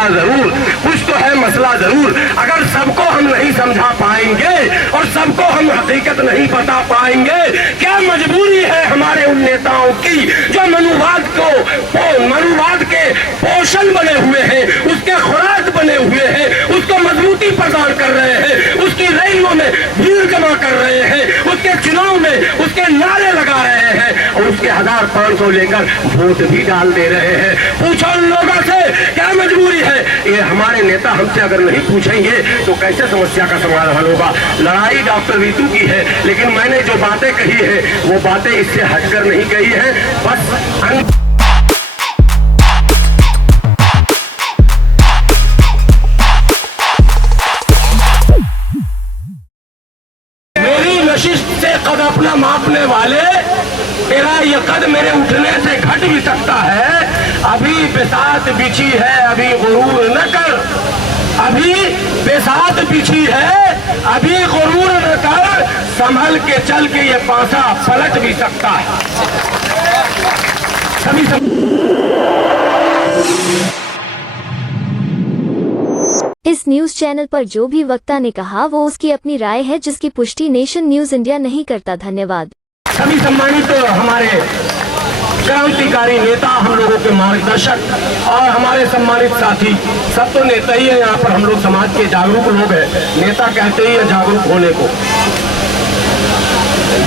मसला जरूर, कुछ तो है मसला जरूर। अगर सबको हम नहीं समझा पाएंगे और सबको हम हकीकत नहीं बता पाएंगे, क्या मजबूरी है हमारे उन नेताओं की जो मनुवाद के पोषण बने हुए हैं, उसके खुराक बने हुए हैं, उसको मजबूती प्रदान कर रहे हैं, उसकी रैलियों में भीड़ जमा कर रहे हैं, उसके चुनाव में उसके नारे लगा रहे हैं और उसके 1500 लेकर वोट भी डाल दे रहे हैं। पूछो उन लोगों से क्या मजबूरी है। ये हमारे नेता हमसे अगर नहीं पूछेंगे तो कैसे समस्या का समाधान होगा। लड़ाई डॉक्टर रीतू की है, लेकिन मैंने जो बातें कही है वो बातें इससे हटकर नहीं गई है। बस से कद अपना मापने वाले, तेरा ये कद मेरे उठने से घट भी सकता है। अभी बिसात बिछी है, अभी गुरूर न कर, अभी बिसात बिछी है, अभी गुरूर न कर, संभल के चल के ये पासा पलट भी सकता है। इस न्यूज चैनल पर जो भी वक्ता ने कहा वो उसकी अपनी राय है, जिसकी पुष्टि नेशन न्यूज इंडिया नहीं करता। धन्यवाद। सभी सम्मानित हमारे क्रांतिकारी नेता, हम लोगों के मार्गदर्शक और हमारे सम्मानित साथी, सब तो नेता ही है। यहाँ पर हम लोग समाज के जागरूक लोग हैं। नेता कहते ही है जागरूक होने को।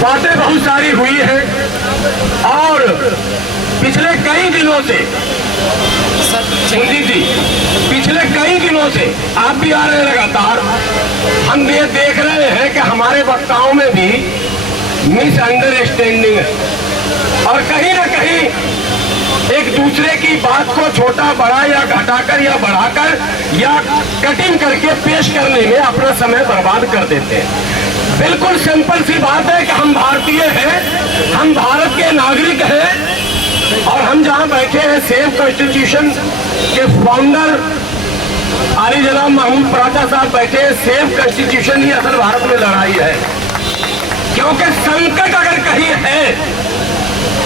बातें बहुत सारी हुई हैं और पिछले कई दिनों से पिछले कई दिनों से आप भी आ रहे हैं लगातार, हम ये देख रहे हैं कि हमारे वक्ताओं में भी मिसअंडरस्टैंडिंग है और कहीं ना कहीं एक दूसरे की बात को छोटा बड़ा या घटाकर या बढ़ाकर या कटिंग करके पेश करने में अपना समय बर्बाद कर देते हैं। बिल्कुल सिंपल सी बात है कि हम भारतीय हैं, हम भारत के नागरिक हैं और हम जहां बैठे हैं सेम कॉन्स्टिट्यूशन के फाउंडर आली जनाब महमूद पराठा साहब बैठे हैं। सेम कॉन्स्टिट्यूशन ही असल भारत में लड़ाई है, क्योंकि संकट अगर कहीं है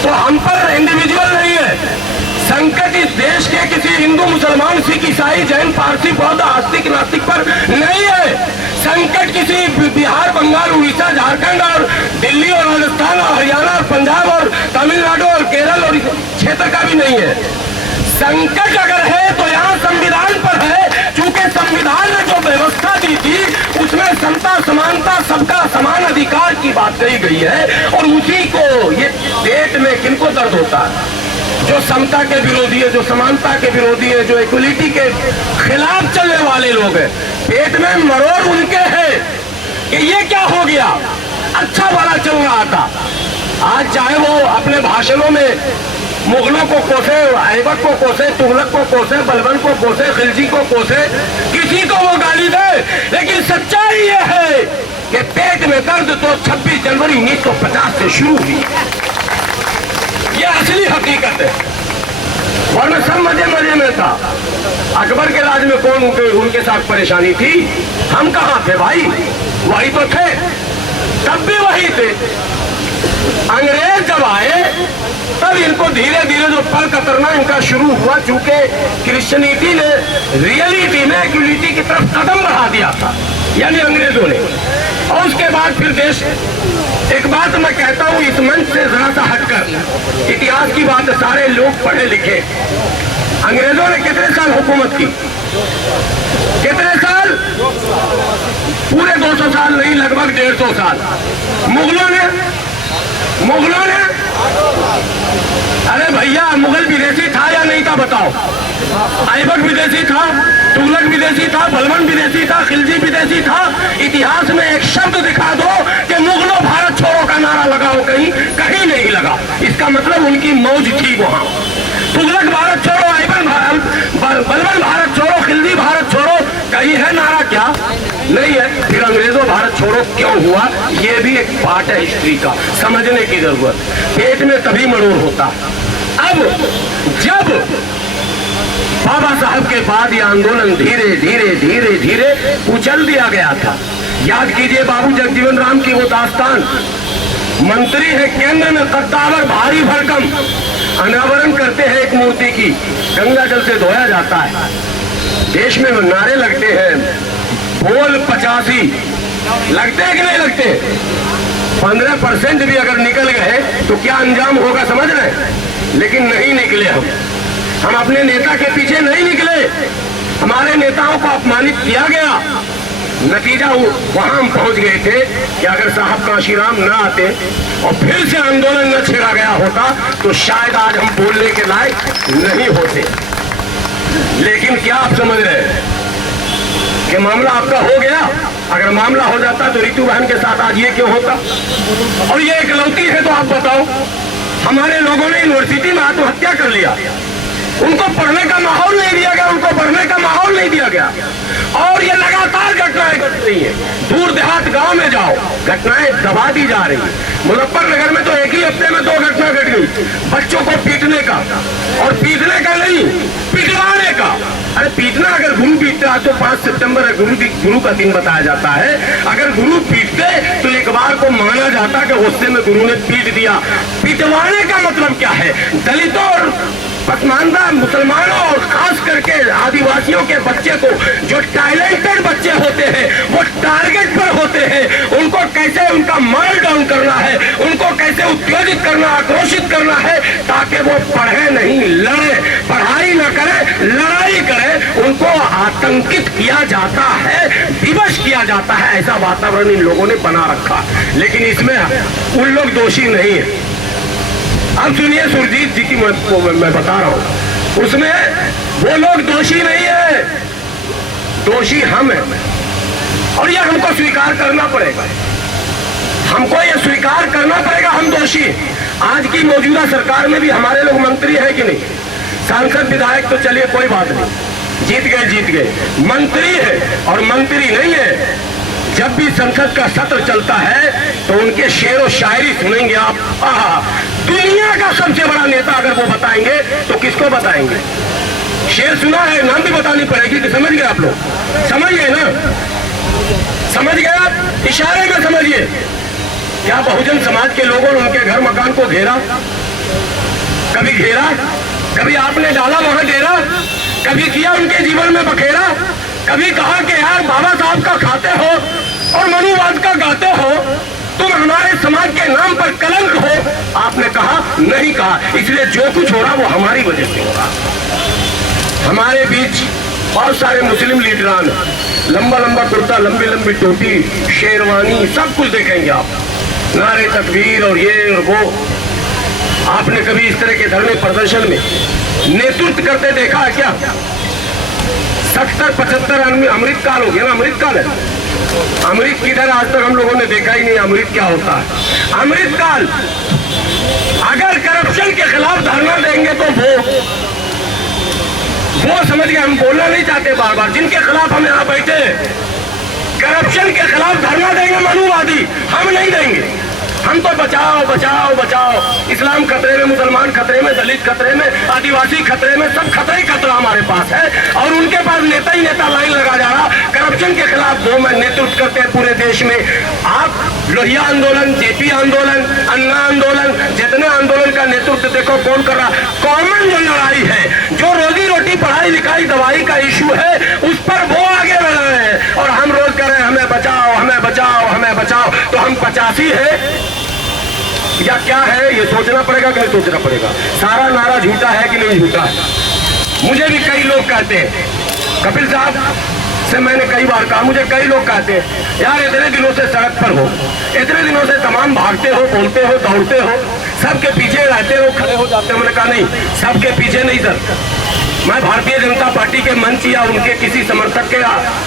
तो हम पर इंडिविजुअल नहीं है। संकट इस देश के किसी हिंदू मुसलमान सिख ईसाई जैन पारसी बौद्ध आस्तिक नास्तिक पर नहीं है। संकट किसी बिहार बंगाल उड़ीसा झारखंड और दिल्ली और राजस्थान और हरियाणा और पंजाब और तमिलनाडु और केरल और क्षेत्र का भी नहीं है। संकट अगर है तो यहाँ संविधान पर है, क्योंकि संविधान ने जो व्यवस्था दी थी उसमें समता समानता सबका समान अधिकार की बात कही गई है। और उसी को ये पेट में किनको दर्द होता है, जो समता के विरोधी है, जो समानता के विरोधी है, जो इक्वलिटी के खिलाफ चलने वाले लोग हैं, पेट में मरोड़ उनके है कि ये क्या हो गया। अच्छा वाला चल रहा था, आज चाहे वो अपने भाषणों में मुगलों को कोसे, ऐबक को कोसे, तुगलक को कोसे, बलबन को कोसे, खिलजी को कोसे, किसी को वो गाली दे, लेकिन सच्चाई ये है कि पेट में दर्द तो 26 जनवरी 1950 से शुरू हुई। ये असली हकीकत है, वरना सब मजे मजे में था। अकबर के राज में कौन उनके साथ परेशानी थी, हम कहाँ थे भाई, वही तो थे, तब भी वही थे। अंग्रेज जब आए तब इनको धीरे धीरे जो पल कतरना इनका शुरू हुआ, चूंकि क्रिश्चियनिटी ने रियलिटी में इक्वलिटी की तरफ कदम बढ़ा दिया था, यानी अंग्रेजों ने। और उसके बाद फिर देश, एक बात मैं कहता हूं इस मंच से जरा सा हटकर, इतिहास की बात सारे लोग पढ़े लिखे। अंग्रेजों ने कितने साल हुकूमत की, कितने साल, पूरे 200 साल नहीं, लगभग 150 साल। मुगलों ने अरे भैया, मुगल विदेशी था या नहीं था बताओ। ऐबक विदेशी था, तुगलक विदेशी था, बलबन विदेशी था, खिलजी विदेशी था। इतिहास में एक शब्द दिखा दो कि मुगलों भारत छोड़ो का नारा लगाओ, कहीं कहीं नहीं लगा। इसका मतलब उनकी मौज थी वहां। तुगलक भारत छोड़ो, बलबन भारत छोड़ो, खिलजी भारत छोड़ो, कहीं है नारा क्या? नहीं है। फिर अंग्रेजों भारत छोड़ो क्यों हुआ, ये भी एक पार्ट है हिस्ट्री का, समझने की जरूरत। पेट में तभी मरोड़ होता। अब जब बाबा साहब के बाद ये आंदोलन धीरे धीरे धीरे धीरे कुचल दिया गया था। याद कीजिए बाबू जगजीवन राम की वो दास्तान, मंत्री है केंद्र में कद्दावर भारी भरकम, अनावरण करते हैं एक मूर्ति की, गंगा जल से धोया जाता है, देश में नारे लगते हैं, बोल 85 लगते हैं कि नहीं लगते? 15% भी अगर निकल गए तो क्या अंजाम होगा समझ रहे हैं? लेकिन नहीं निकले हम अपने नेता के पीछे नहीं निकले। हमारे नेताओं को अपमानित किया गया, नतीजा वहां हम पहुंच गए थे कि अगर साहब काशीराम न आते और फिर से आंदोलन न छेड़ा गया होता तो शायद आज हम बोलने के लायक नहीं होते। लेकिन क्या आप समझ रहे हैं कि मामला आपका हो गया? अगर मामला हो जाता तो रितु बहन के साथ आज ये क्यों होता? और ये इकलौती है तो आप बताओ, हमारे लोगों ने यूनिवर्सिटी में आत्महत्या कर लिया, उनको पढ़ने का माहौल नहीं दिया गया, उनको बढ़ने का माहौल नहीं दिया गया। और ये लगातार घटनाएं घट रही है। दूर देहात गांव में जाओ, घटनाएं दबा दी जा रही है। मुजफ्फरनगर में तो एक ही हफ्ते में 2 घटना घट गई, बच्चों को पीटने का, और पीटने का नहीं, पिटवाने का। अरे पीटना, अगर गुरु पीटता तो 5 सितंबर गुरु का दिन बताया जाता है। अगर गुरु पीटते तो एक बार को माना जाता कि गुस्से में गुरु ने पीट दिया। पिटवाने का मतलब क्या है? दलितों और पसमानदा मुसलमानों और खास करके आदिवासियों के बच्चे को, जो टैलेंटेड बच्चे होते हैं, वो टारगेट पर होते हैं, उनको कैसे उनका माइंड डाउन करना है, उनको कैसे उत्तेजित करना, आक्रोशित करना है, ताकि वो पढ़े नहीं, लड़े, पढ़ाई न करे, लड़ाई करे। उनको आतंकित किया जाता है, विवश किया जाता है। ऐसा वातावरण इन लोगों ने बना रखा। लेकिन इसमें उन लोग दोषी नहीं है। अब सुनिए सुरजीत जी की मैं बता रहा हूं, उसमें वो लोग दोषी नहीं है, दोषी हम हैं। और ये हमको स्वीकार करना पड़ेगा, हमको ये स्वीकार करना पड़ेगा, हम दोषी हैं। आज की मौजूदा सरकार में भी हमारे लोग मंत्री है कि नहीं? सांसद विधायक तो चलिए कोई बात नहीं, जीत गए। मंत्री है और मंत्री नहीं है, जब भी संसद का सत्र चलता है तो उनके शेर और शायरी सुनेंगे आप। दुनिया का सबसे बड़ा नेता अगर वो बताएंगे तो किसको बताएंगे? शेर सुना है, नाम भी बतानी पड़ेगी कि समझ गए आप लोग? समझ गए ना? समझ गए आप? इशारे में समझिए। क्या बहुजन समाज के लोगों ने उनके घर मकान को घेरा? कभी घेरा? कभी आपने डाला वहां डेरा? कभी किया उनके जीवन में बखेरा? कभी कहा कि यार बाबा साहब का खाते हो और मनुवाद का गाते हो, तुम हमारे समाज के नाम पर कलंक हो? आपने कहा? नहीं कहा। इसलिए जो कुछ हो रहा वो हमारी वजह से हो रहा। हमारे बीच बहुत सारे मुस्लिम लीडरान, लंबा लंबा कुर्ता, लंबी लंबी टोपी, शेरवानी, सब कुछ देखेंगे आप, नारे तकबीर और ये और वो। आपने कभी इस तरह के धरने प्रदर्शन में नेतृत्व करते देखा है क्या? 70-75 अमृतकाल हो गया ना, अमृतकाल है। अमृत किधर? आज तक हम लोगों ने देखा ही नहीं अमृत क्या होता है। अमृतकाल, अगर करप्शन के खिलाफ धरना देंगे तो वो समझ गए, हम बोलना नहीं चाहते बार बार, जिनके खिलाफ हम यहाँ बैठे, करप्शन के खिलाफ धरना देंगे मनुवादी, हम नहीं देंगे। हम तो बचाओ बचाओ बचाओ, इस्लाम खतरे में, मुसलमान खतरे में, दलित खतरे में, आदिवासी खतरे में, सब खतरा ही खतरा हमारे पास है। और उनके पास नेता ही नेता लाइन लगा जा रहा करप्शन के खिलाफ। वो मैं नेतृत्व करते हैं पूरे देश में। आप लोहिया आंदोलन, जेपी आंदोलन, अन्ना आंदोलन, जितने आंदोलन का नेतृत्व देखो कौन कर रहा। कॉमन जो लड़ाई है, जो रोजी रोटी, पढ़ाई लिखाई, दवाई का इशू है, उस पर वो आगे बढ़ रहे हैं। और हम रोज कह रहे हैं हमें बचाओ, हमें बचाओ, हमें बचाओ। तो हम 85 है या क्या है? ये सोचना पड़ेगा कि नहीं सोचना पड़ेगा? सारा नारा झूठा है कि नहीं झूठा है? मुझे भी कई लोग कहते हैं, कपिल साहब से मैंने कई बार कहा, मुझे कई लोग कहते हैं यार इतने दिनों से सड़क पर हो, इतने दिनों से तमाम भागते हो, बोलते हो, दौड़ते हो, सबके पीछे रहते हो, खड़े हो जाते हो। मैंने कहा नहीं, सबके पीछे नहीं सर, मैं भारतीय जनता पार्टी के मंच या उनके किसी समर्थक के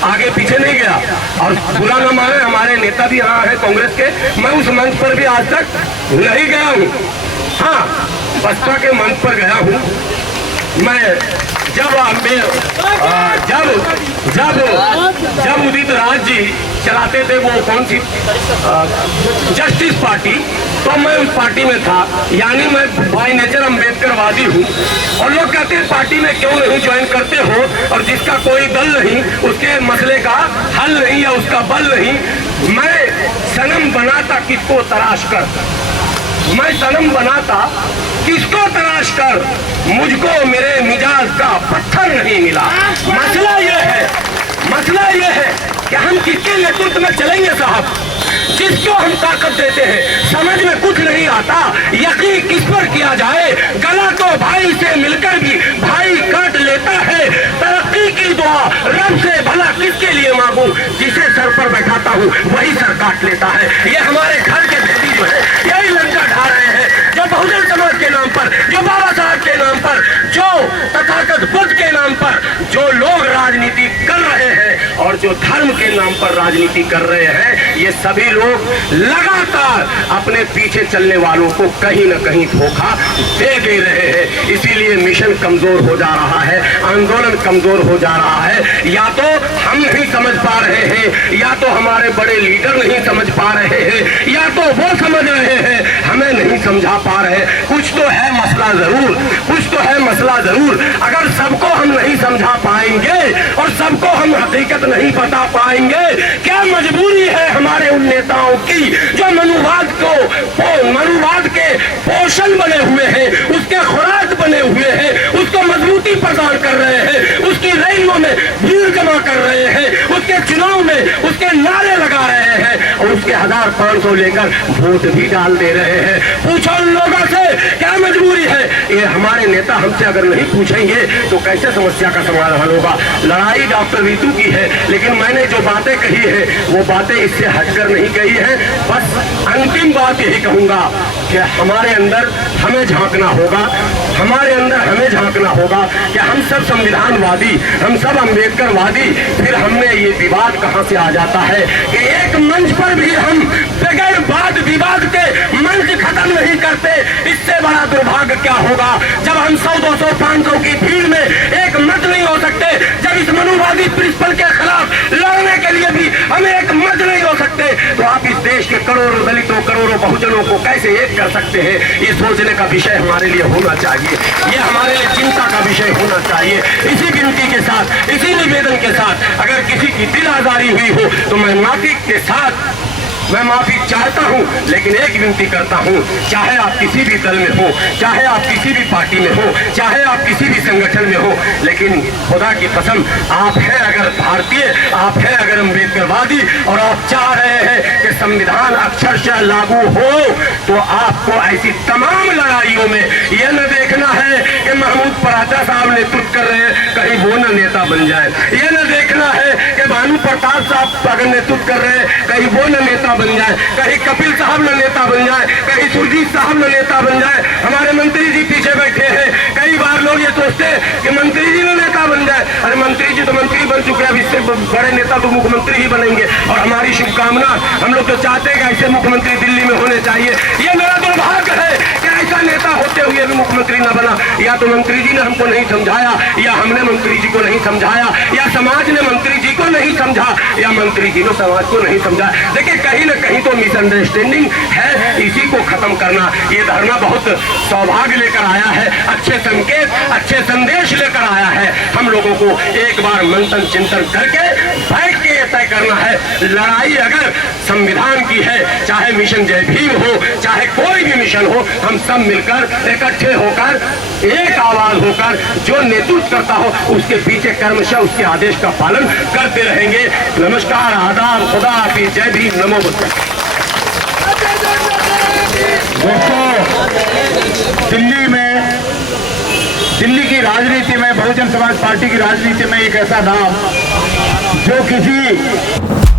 आगे पीछे नहीं गया। और बुरा न माने, हमारे नेता भी यहाँ है कांग्रेस के, मैं उस मंच पर भी आज तक नहीं गया हूँ। हाँ, बसपा के मंच पर गया हूँ मैं। जब उदित राज जी चलाते थे वो कौन सी जस्टिस पार्टी, तो मैं उस पार्टी में था, यानी मैं बाय नेचर अम्बेडकरवादी हूँ। और लोग कहते हैं पार्टी में क्यों नहीं ज्वाइन करते हो, और जिसका कोई दल नहीं, उसके मसले का हल नहीं या उसका बल नहीं। मैं सनम बनाता किसको तराश कर, मैं सनम बनाता किसको तराश कर, मुझको मेरे मिजाज का पत्थर नहीं मिला। मसला ये कि हम किसके नेतृत्व में चलेंगे साहब, जिसको हम ताकत देते हैं समझ में कुछ नहीं आता, यकीन किस पर किया जाए। गला तो भाई से मिलकर भी भाई काट लेता है, तरक्की की दुआ रब से भला किसके लिए मांगू, जिसे सर पर बैठाता हूँ वही सर काट लेता है। ये हमारे घर के बेटी जो है यही लंका ढा रहे हैं, जो बहुजन समाज के नाम पर, जो बाबा साहब के नाम पर, जो तथागत बुद्ध के नाम पर जो लोग राजनीति कर रहे हैं और जो धर्म के नाम पर राजनीति कर रहे हैं, ये सभी लोग लगातार अपने पीछे चलने वालों को कहीं न कहीं धोखा दे रहे हैं। इसीलिए मिशन कमजोर हो जा रहा है, आंदोलन कमजोर हो जा रहा है। या तो हम नहीं समझ पा रहे हैं, या तो हमारे बड़े लीडर नहीं समझ पा रहे हैं, या तो वो समझ रहे हैं हमें नहीं समझा पा रहे। कुछ तो है मसला जरूर, कुछ तो है मसला जरूर। अगर सबको हम नहीं समझा पाएंगे और सबको हम हकीकत नहीं बता पाएंगे, क्या मजबूरी है हमारे उन नेताओं की जो मनुवाद के पोषण बने हुए हैं, उसके खुराक बने हुए हैं, उसको मजबूती प्रदान कर रहे हैं, उसकी रैलियों में भीड़ जमा कर रहे हैं, उसके चुनाव में उसके नारे लगा रहे हैं और उसके 1500 लेकर वोट भी डाल दे रहे हैं। पूछो उन लोगों से क्या मजबूरी है। ये हमारे नेता हमसे अगर नहीं पूछेंगे तो कैसे समस्या का समाधान होगा। लड़ाई डॉक्टर रीतू की है, लेकिन मैंने जो बातें कही है वो बातें इससे हटकर नहीं कही है। बस अंतिम बात यही कहूंगा कि हमारे अंदर हमें झांकना होगा, हमारे अंदर हमें झांकना होगा कि हम सब संविधानवादी, हम सब अम्बेडकरवादी, फिर हमने ये विवाद कहां से आ जाता है कि एक मंच पर भी हम बगैर वाद विवाद के मंच खत्म नहीं करते। इससे बड़ा दुर्भाग्य क्या होगा जब हम 100, 200, 500 की भीड़ में एक मत नहीं हो सकते, जब इस मनुवादी प्रिंसिपल के खिलाफ लड़ने के लिए भी हम एक मत नहीं हो सकते, तो आप इस देश के करोड़ों दलितों, करोड़ों बहुजनों को कैसे एक कर सकते हैं। ये सोचने का विषय हमारे लिए होना चाहिए, ये हमारे लिए चिंता का विषय होना चाहिए। इसी विनती के साथ, इसी निवेदन के साथ, अगर किसी की दिल आजारी हुई हो तो मैं माफी के साथ मैं माफी चाहता हूं, लेकिन एक विनती करता हूं, चाहे आप किसी भी दल में हो, चाहे आप किसी भी पार्टी में हो, चाहे आप किसी भी संगठन में हो, लेकिन खुदा की कसम आप हैं अगर भारतीय, आप हैं अगर अम्बेडकरवादी और आप चाह रहे हैं कि संविधान अक्षरशः लागू हो, तो आपको ऐसी तमाम लड़ाइयों में यह न देखना है कि महमूद पराठा साहब नेतृत्व कर रहे हैं कहीं वो न नेता बन जाए, यह न देखना है कि भानु प्रताप साहब अगर नेतृत्व कर रहे हैं कहीं वो न नेता बन जाए, कहीं कपिल साहब न नेता बन जाए, कहीं सुरजीत साहब न नेता बन जाए, हमारे मंत्री जी पीछे बैठे हैं। कई बार लोग ये सोचते हैं कि मंत्री जी न नेता बन जाए, अरे मंत्री जी तो मंत्री बन चुके हैं, अब इससे बड़े नेता तो मुख्यमंत्री ही बनेंगे और हमारी शुभकामना, हम लोग तो चाहते हैं कि ऐसे मुख्यमंत्री दिल्ली में होने चाहिए। ये मेरा दुर्भाग्य है कि ऐसा नेता होते हुए भी मुख्यमंत्री न बना। या तो मंत्री जी ने हमको नहीं समझाया, या हमने मंत्री जी को नहीं समझाया, या समाज ने मंत्री जी को नहीं समझा, या मंत्री जी ने समाज को नहीं समझा। देखिए कहीं न कहीं तो मिसअंडरस्टैंडिंग है, इसी को खत्म करना ये धरना बहुत सौभाग्य लेकर आया है, अच्छे संकेत, अच्छे संदेश लेकर आया है। हम लोगों को एक बार मंथन चिंतन करके बैठ के तय करना है, लड़ाई अगर संविधान की है, चाहे मिशन जय भीम हो, चाहे कोई भी मिशन हो, हम सब मिलकर इकट्ठे होकर एक आवाज होकर जो नेतृत्व करता हो उसके पीछे कर्मशः उसके आदेश का पालन करते रहेंगे। नमस्कार, आदाब, खुदा हाफिज, जय भीम, नमो बुद्ध। दोस्तों, दिल्ली की राजनीति में, बहुजन समाज पार्टी की राजनीति में एक ऐसा नाम जो किसी